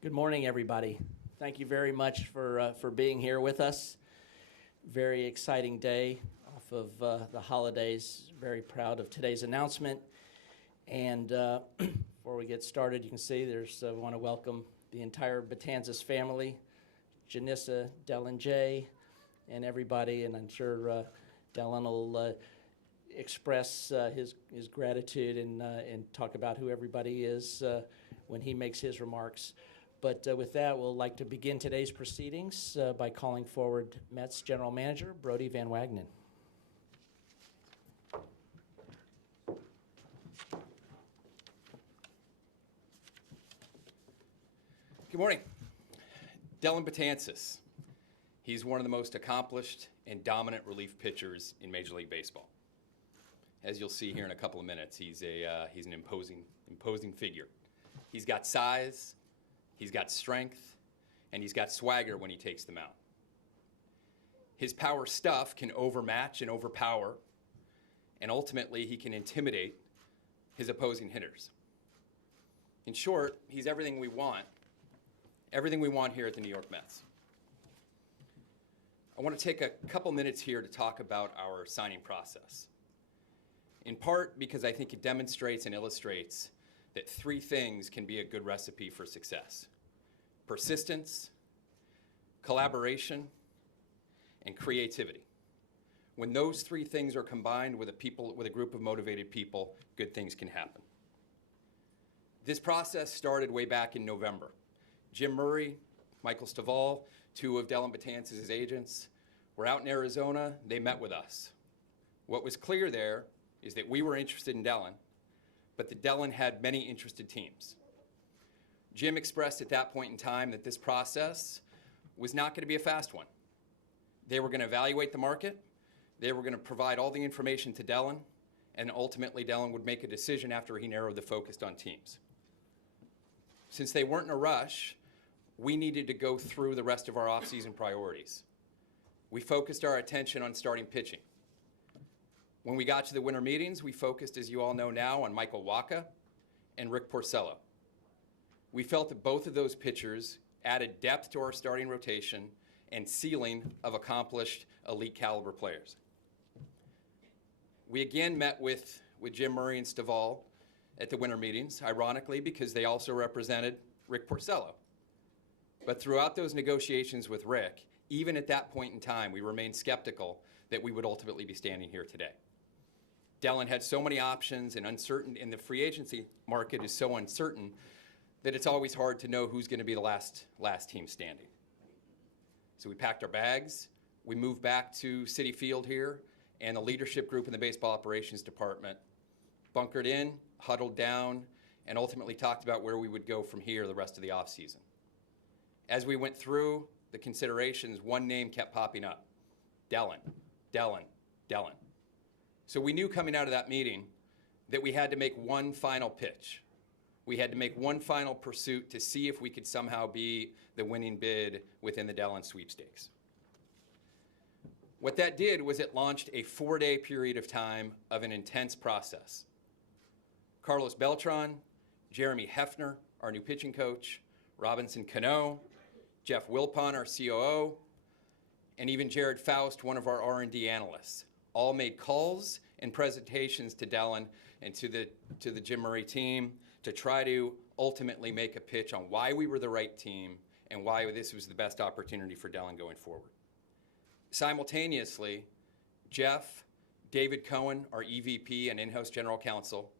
Good morning, everybody. Thank you very much for being here with us. Very exciting day off of the holidays. Very proud of today's announcement. And before we get started, you can see I want to welcome the entire Betances family, Janissa, Dellin J, and everybody. And I'm sure Dellin will express his gratitude and talk about who everybody is when he makes his remarks. But with that, we'll like to begin today's proceedings by calling forward Mets General Manager Brodie Van Wagenen. Good morning. Dellin Betances. He's one of the most accomplished and dominant relief pitchers in Major League Baseball. As you'll see here in a couple of minutes, he's an imposing figure. He's got size, he's got strength, and he's got swagger when he takes the mound. His power stuff can overmatch and overpower, and ultimately he can intimidate his opposing hitters. In short, he's everything we want here at the New York Mets. I want to take a couple minutes here to talk about our signing process. In part because I think it demonstrates and illustrates that three things can be a good recipe for success: persistence, collaboration, and creativity. When those three things are combined with a group of motivated people, good things can happen. This process started way back in November. Jim Murray, Michael Stovall, two of Dellin Betances' agents, were out in Arizona. They met with us. What was clear there is that we were interested in Dellin, but that Dellin had many interested teams. Jim expressed at that point in time that this process was not going to be a fast one. They were going to evaluate the market, they were going to provide all the information to Dellin, and ultimately Dellin would make a decision after he narrowed the focus on teams. Since they weren't in a rush, we needed to go through the rest of our offseason priorities. We focused our attention on starting pitching. When we got to the winter meetings, we focused, as you all know now, on Michael Wacha and Rick Porcello. We felt that both of those pitchers added depth to our starting rotation and ceiling of accomplished elite caliber players. We again met with Jim Murray and Stovall at the winter meetings, ironically, because they also represented Rick Porcello. But throughout those negotiations with Rick, even at that point in time, we remained skeptical that we would ultimately be standing here today. Dellin had so many options and the free agency market is so uncertain that it's always hard to know who's going to be the last team standing. So we packed our bags, we moved back to Citi Field here, and the leadership group in the baseball operations department bunkered in, huddled down, and ultimately talked about where we would go from here the rest of the offseason. As we went through the considerations, one name kept popping up: Dellin, Dellin, Dellin. So we knew coming out of that meeting that we had to make one final pitch. We had to make one final pursuit to see if we could somehow be the winning bid within the Dellin sweepstakes. What that did was it launched a 4-day period of time of an intense process. Carlos Beltran, Jeremy Hefner, our new pitching coach, Robinson Cano, Jeff Wilpon, our COO, and even Jared Faust, one of our R&D analysts, all made calls and presentations to Dellin and to the Jim Murray team to try to ultimately make a pitch on why we were the right team and why this was the best opportunity for Dellin going forward. Simultaneously, Jeff, David Cohen, our EVP and in-house general counsel,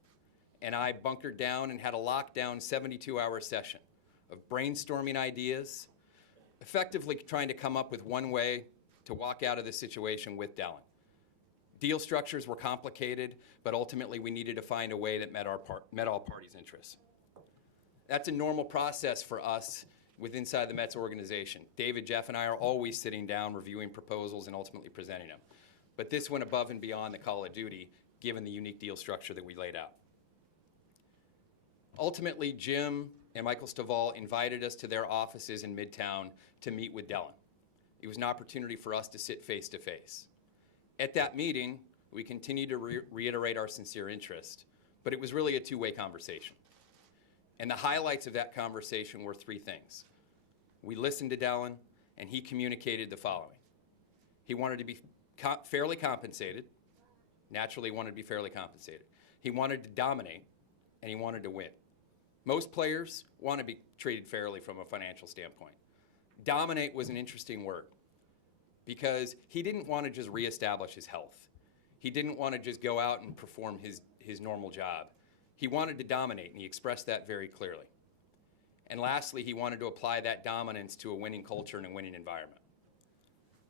and I bunkered down and had a lockdown 72-hour session of brainstorming ideas, effectively trying to come up with one way to walk out of this situation with Dellin. Deal structures were complicated, but ultimately we needed to find a way that met all parties' interests. That's a normal process for us inside the Mets organization. David, Jeff, and I are always sitting down, reviewing proposals, and ultimately presenting them. But this went above and beyond the call of duty, given the unique deal structure that we laid out. Ultimately, Jim and Michael Stovall invited us to their offices in Midtown to meet with Dellin. It was an opportunity for us to sit face to face. At that meeting, we continued to reiterate our sincere interest, but it was really a two-way conversation. And the highlights of that conversation were three things. We listened to Dellin, and he communicated the following. He wanted to be fairly compensated. Naturally, he wanted to be fairly compensated. He wanted to dominate, and he wanted to win. Most players want to be treated fairly from a financial standpoint. Dominate was an interesting word because he didn't want to just reestablish his health. He didn't want to just go out and perform his normal job. He wanted to dominate, and he expressed that very clearly. And lastly, he wanted to apply that dominance to a winning culture and a winning environment.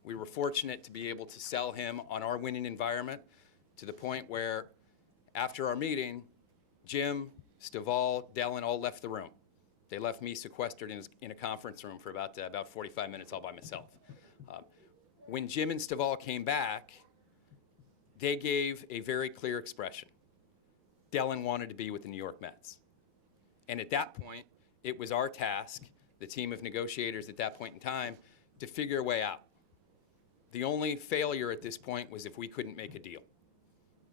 We were fortunate to be able to sell him on our winning environment to the point where after our meeting, Jim, Stovall, Dellin all left the room. They left me sequestered in a conference room for about 45 minutes all by myself. When Jim and Stovall came back, they gave a very clear expression. Dellin wanted to be with the New York Mets. And at that point, it was our task, the team of negotiators at that point in time, to figure a way out. The only failure at this point was if we couldn't make a deal.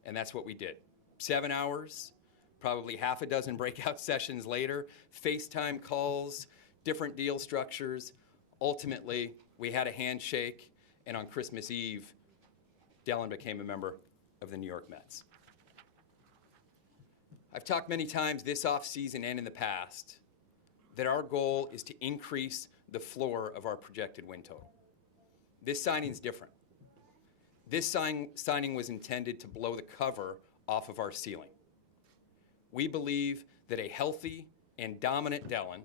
And that's what we did. 7 hours, probably half a dozen breakout sessions later, FaceTime calls, different deal structures. Ultimately, we had a handshake, and on Christmas Eve, Dellin became a member of the New York Mets. I've talked many times this offseason and in the past that our goal is to increase the floor of our projected win total. This signing's different. This signing was intended to blow the cover off of our ceiling. We believe that a healthy and dominant Dellin,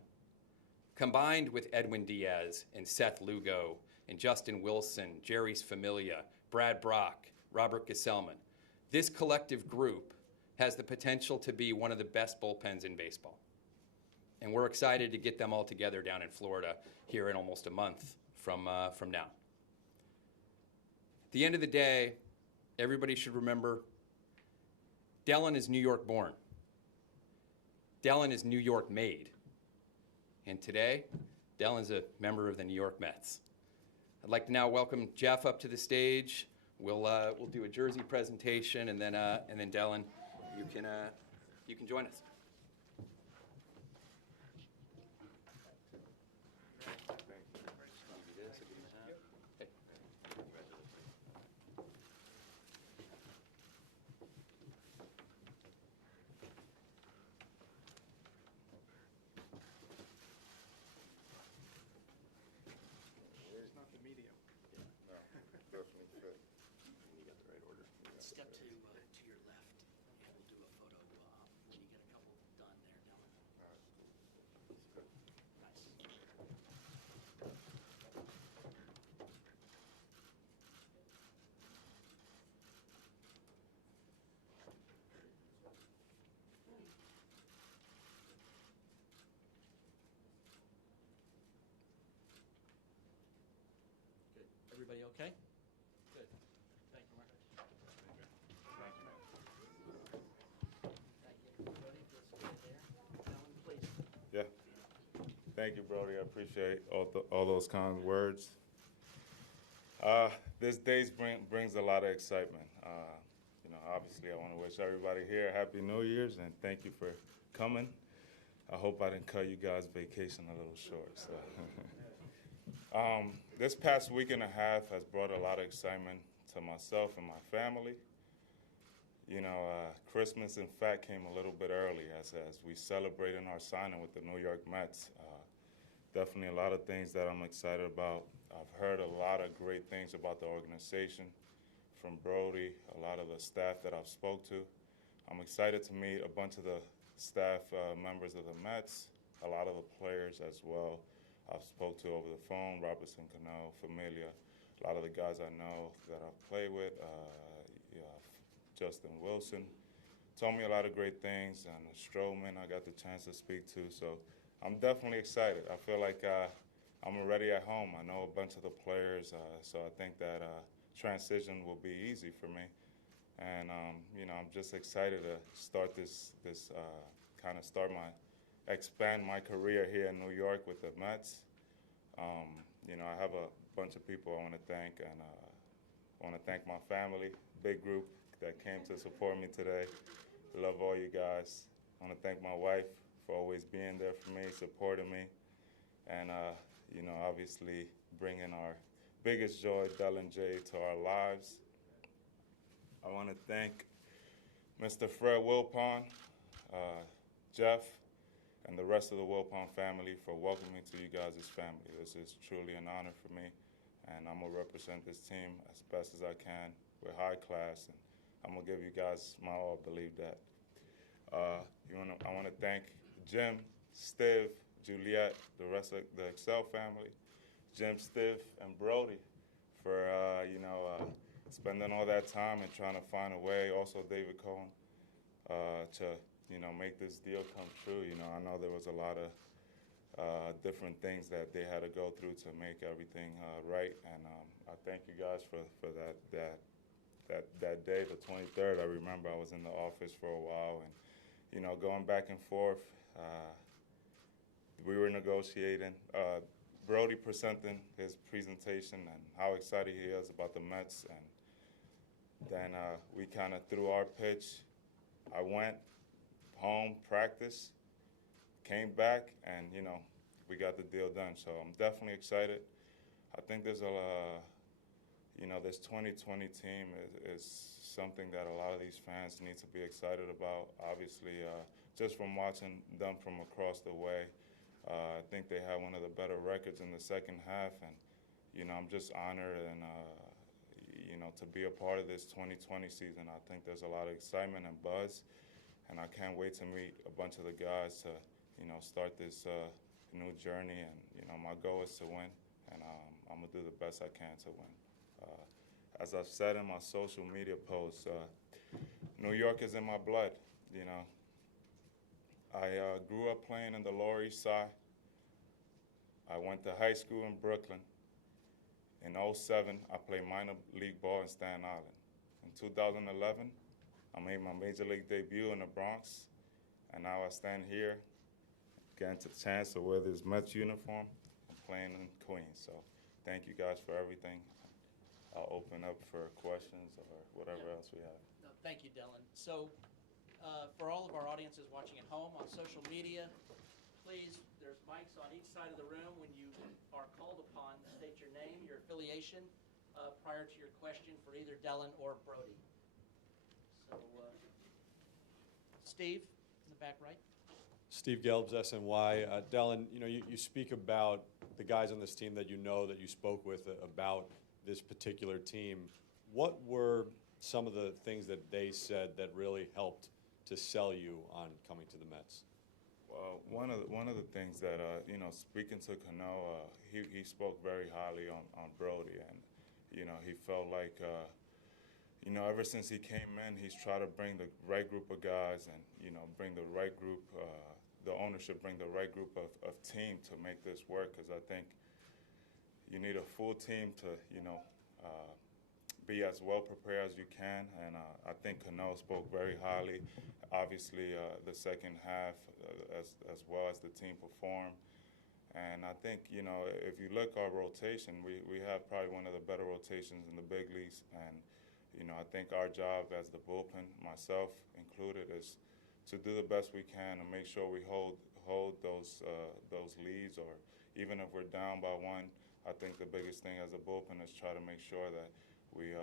combined with Edwin Diaz and Seth Lugo and Justin Wilson, Jerry's Familia, Brad Brock, Robert Gesellman, this collective group has the potential to be one of the best bullpens in baseball. And we're excited to get them all together down in Florida here in almost a month from now. At the end of the day, everybody should remember Dellin is New York born. Dellin is New York made. And today, Dellin's a member of the New York Mets. I'd like to now welcome Jeff up to the stage. We'll do a jersey presentation, and then Dellin, you can join us. Step to your left, and we'll do a photo when you get a couple done there, Dellin. Nice. Good. Everybody okay? Good. Thank you, Mark. Yeah. Thank you, Brody. I appreciate all those kind words. This day brings a lot of excitement. Obviously, I want to wish everybody here a Happy New Year's, and thank you for coming. I hope I didn't cut you guys' vacation a little short. So. This past week and a half has brought a lot of excitement to myself and my family. Christmas, in fact, came a little bit early as we celebrated our signing with the New York Mets. Definitely a lot of things that I'm excited about. I've heard a lot of great things about the organization from Brody, a lot of the staff that I've spoke to. I'm excited to meet a bunch of the staff members of the Mets, a lot of the players as well. I've spoke to over the phone, Robertson Cano, Familia, a lot of the guys I know that I've played with, Justin Wilson. Told me a lot of great things, and Stroman I got the chance to speak to, so I'm definitely excited. I feel like I'm already at home. I know a bunch of the players, so I think that transition will be easy for me. And I'm just excited to start expand my career here in New York with the Mets. I have a bunch of people I want to thank, and I want to thank my family, big group that came to support me today. I love all you guys. I want to thank my wife for always being there for me, supporting me, and, obviously bringing our biggest joy, Dellin J, to our lives. I want to thank Mr. Fred Wilpon, Jeff, and the rest of the Wilpon family for welcoming me to you guys' family. This is truly an honor for me, and I'm going to represent this team as best as I can with high class, and I'm going to give you guys my all, believe that. I want to thank Jim, Stiv, Juliet, the rest of the Excel family, Jim, Stiv, and Brody for, spending all that time and trying to find a way. Also, David Cohen, to, make this deal come true. I know there was a lot of different things that they had to go through to make everything right, and I thank you guys for that day, the 23rd. I remember I was in the office for a while, and going back and forth. We were negotiating. Brody presenting his presentation and how excited he is about the Mets, and then we kind of threw our pitch. I went home, practiced, came back, and we got the deal done. So I'm definitely excited. I think there's this 2020 team is something that a lot of these fans need to be excited about. Obviously, just from watching them from across the way, I think they had one of the better records in the second half, and I'm just honored and to be a part of this 2020 season. I think there's a lot of excitement and buzz, and I can't wait to meet a bunch of the guys to start this new journey. And my goal is to win, and I'm gonna do the best I can to win. As I've said in my social media posts, New York is in my blood. I grew up playing in the Lower East Side. I went to high school in Brooklyn. In 2007, I played minor league ball in Staten Island. In 2011, I made my major league debut in the Bronx, and now I stand here, getting the chance to wear this Mets uniform and playing in Queens. So thank you guys for everything. I'll open up for questions or whatever else we have. No, thank you, Dellin. So for all of our audiences watching at home on social media, please, there's mics on each side of the room. When you are called upon, state your name, your affiliation, prior to your question for either Dellin or Brody. So, Steve, in the back right. Steve Gelbs, SNY. Dellin, you speak about the guys on this team that that you spoke with about this particular team. What were some of the things that they said that really helped to sell you on coming to the Mets? Well, one of the things that speaking to Cano, he spoke very highly on Brody, and he felt like ever since he came in, he's tried to bring the right group of guys and bring the right group, the ownership, bring the right group of team to make this work. Because I think you need a full team to be as well prepared as you can, and I think Cano spoke very highly. Obviously, the second half, as well as the team performed, and I think if you look at our rotation, we have probably one of the better rotations in the big leagues, and I think our job as the bullpen, myself included, is to do the best we can and make sure we hold those leads, or even if we're down by one. I think the biggest thing as a bullpen is try to make sure that we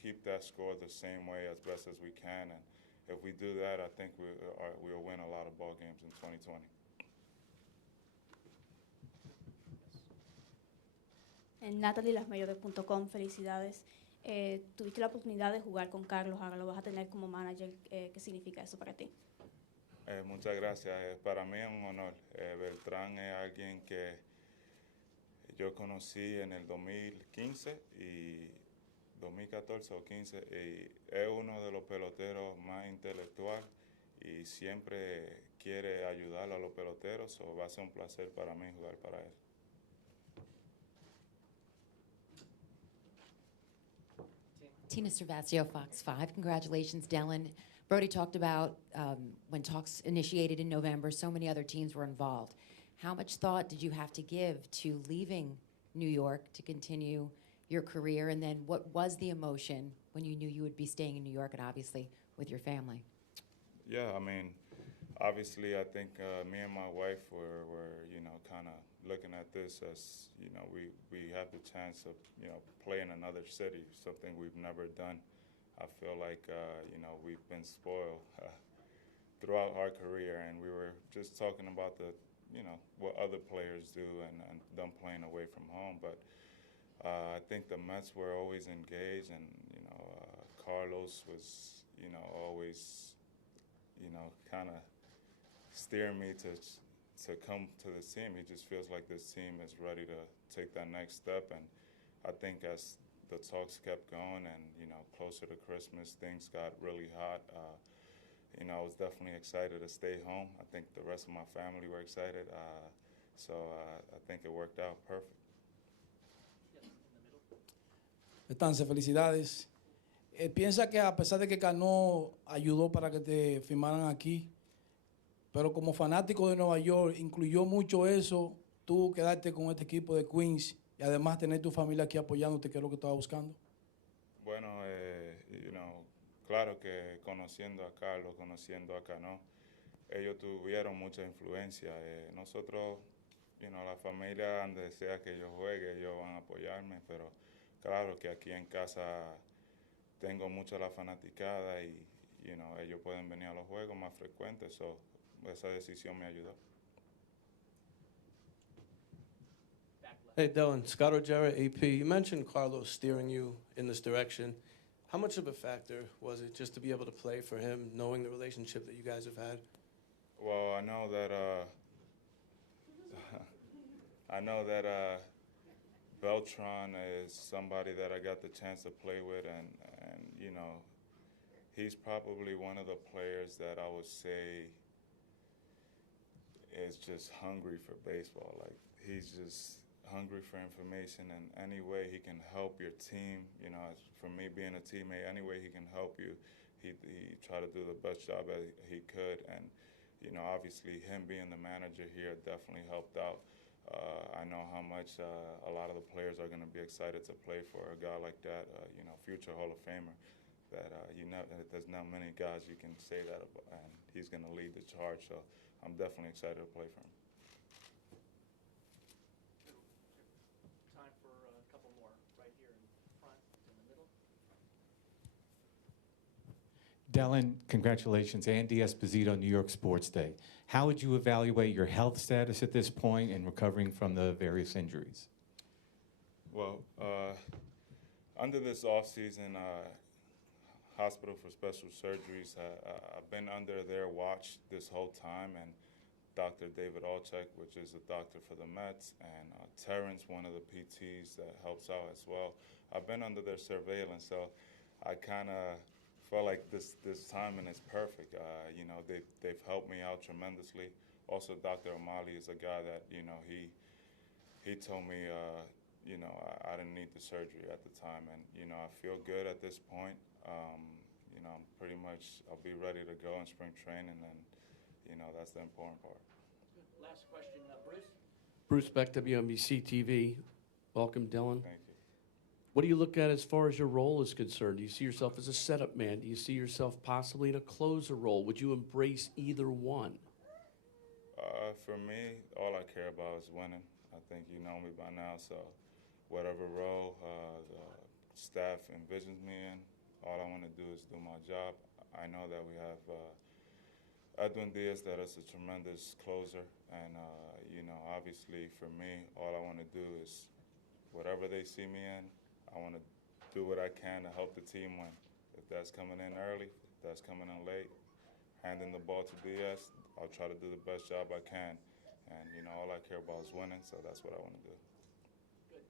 keep that score the same way as best as we can, and if we do that, I think we'll win a lot of ball games in 2020. En NatalieLasMayores.com, felicidades. Tuviste la oportunidad de jugar con Carlos, ahora lo vas a tener como manager. ¿Qué significa eso para ti? Muchas gracias. Para mí es un honor. Beltrán es alguien que yo conocí en el 2015 y 2014 o 15, y es uno de los peloteros más intelectual y siempre quiere ayudar a los peloteros, so va a ser un placer para mí jugar para él. Tina Cervasio, Fox 5. Congratulations, Dellin. Brody talked about when talks initiated in November, so many other teams were involved. How much thought did you have to give to leaving New York to continue your career? And then what was the emotion when you knew you would be staying in New York and obviously with your family? Yeah, I mean, obviously, I think me and my wife were kind of looking at this as, we have the chance of, play in another city, something we've never done. I feel like, we've been spoiled throughout our career, and we were just talking about what other players do and them playing away from home. But I think the Mets were always engaged, and, Carlos was, always, kind of steering me to come to this team. He just feels like this team is ready to take that next step. And I think as the talks kept going and, closer to Christmas, things got really hot. I was definitely excited to stay home. I think the rest of my family were excited. So I think it worked out perfect. Betances, felicidades. ¿Piensa que a pesar de que Cano ayudó para que te firmaran aquí, pero como fanático de Nueva York, incluyó mucho eso, tú quedarte con este equipo de Queens y además tener tu familia aquí apoyándote, que es lo que estaba buscando? Bueno, claro que conociendo a Carlos, conociendo a Cano, ellos tuvieron mucha influencia. Nosotros, la familia, donde sea que yo juegue, ellos van a apoyarme, pero claro que aquí en casa tengo mucha la fanaticada y, ellos pueden venir a los juegos más frecuentes, so esa decisión me ayudó. Hey, Dellin, Scott O'Jara, AP. You mentioned Carlos steering you in this direction. How much of a factor was it just to be able to play for him, knowing the relationship that you guys have had? Well, I know that Beltran is somebody that I got the chance to play with, and he's probably one of the players that I would say is just hungry for baseball. Like, he's just hungry for information, and any way he can help your team, for me being a teammate, any way he can help you, he tried to do the best job that he could. And, obviously him being the manager here definitely helped out. I know how much a lot of the players are going to be excited to play for a guy like that, future Hall of Famer. That there's not many guys you can say that about, and he's going to lead the charge. So I'm definitely excited to play for him. Time for a couple more right here in front, in the middle. Dellin, congratulations. Andy Esposito, New York Sports Day. How would you evaluate your health status at this point in recovering from the various injuries? Well, under this offseason, Hospital for Special Surgeries, I've been under their watch this whole time, and Dr. David Olchek, which is a doctor for the Mets, and Terrence, one of the PTs that helps out as well. I've been under their surveillance, so I kind of felt like this timing is perfect. They've helped me out tremendously. Also, Dr. O'Malley is a guy that, he told me, I didn't need the surgery at the time, and, I feel good at this point. Pretty much I'll be ready to go in spring training, and, that's the important part. Last question, Bruce. Bruce Beck, WNBC TV. Welcome, Dellin. Thank you. What do you look at as far as your role is concerned? Do you see yourself as a setup man? Do you see yourself possibly in a closer role? Would you embrace either one? For me, all I care about is winning. I think you know me by now, so whatever role the staff envisions me in, all I want to do is do my job. I know that we have Edwin Diaz, that is a tremendous closer, and obviously for me, all I want to do is whatever they see me in, I want to do what I can to help the team win. If that's coming in early, if that's coming in late, handing the ball to Diaz, I'll try to do the best job I can. And, all I care about is winning, so that's what I want to do. Good.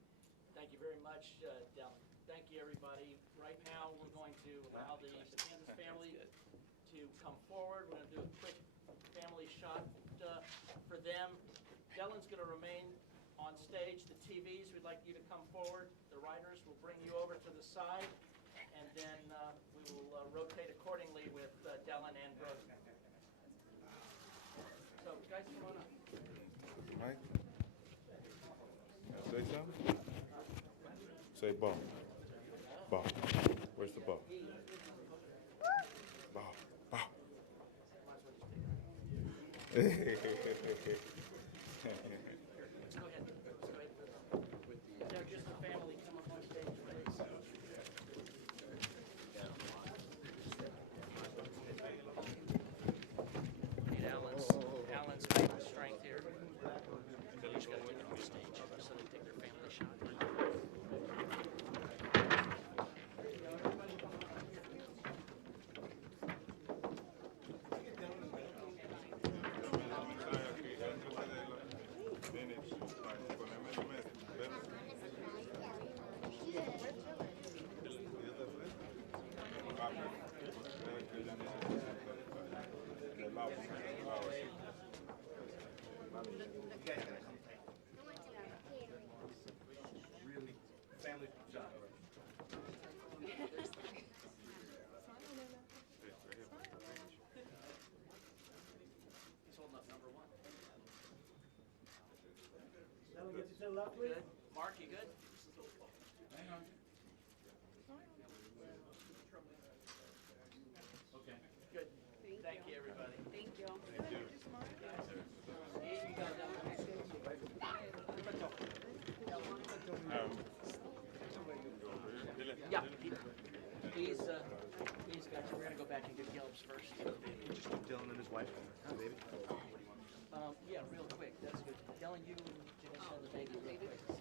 Thank you very much, Dellin. Thank you, everybody. Right now, we're going to allow the Betances family to come forward. We're going to do a quick family shot for them. Dellin's going to remain on stage. The TVs, we'd like you to come forward. The writers will bring you over to the side, and then we will rotate accordingly with Dellin and Brody. So, guys, come on up. Mike? Say something? Say ball. Ball. Where's the ball? Ball. Ball. Just the family come up on stage, please. Need Alan's maple strength here. You just gotta get them on stage so they take their family shot. He's holding up number one. Good. Mark, you good? Hang on. Okay. Good. Thank you, everybody. Thank you. Yeah. He's got you. We're gonna go back and get Gelbs first. Just Dillin and his wife. Hi, baby. Yeah, real quick. That's good. Dellin, you and Janice on the baby real quick.